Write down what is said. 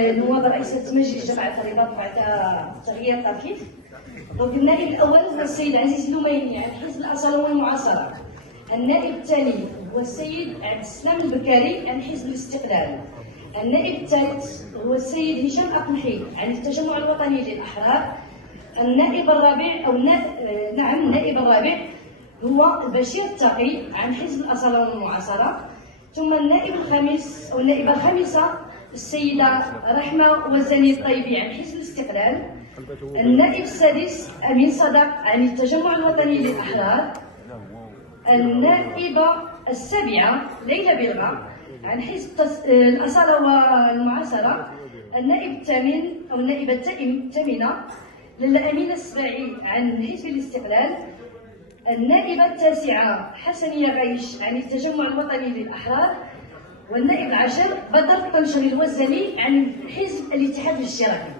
نواب رئيسة مجلس جماعة الرباط بعد تغيير التركيب. دونك النائب الأول هو السيد عزيز اللوميني عن حزب الأصالة والمعاصرة. النائب الثاني هو السيد عبد السلام البكاري عن حزب الاستقلال. النائب الثالث هو السيد هشام أقمحي عن التجمع الوطني للأحرار. النائب الرابع النائب الرابع هو بشير التقي عن حزب الأصالة والمعاصرة. ثم النائب الخامس أو النائبة الخامسة السيدة رحمة وزني الطيبي عن حزب الاستقلال. النائب السادس أمين صدق عن التجمع الوطني للأحرار. النائبة السابعة ليلى بلغة عن حزب الأصالة والمعاصرة. النائب الثامن أو النائبة الثامنة لاله أمينة السباعي عن حزب الاستقلال. النائبة التاسعة حسنية غيش عن التجمع الوطني للأحرار. والنائب العاشر بدر الطنجري الوزني عن حزب الاتحاد الاشتراكي.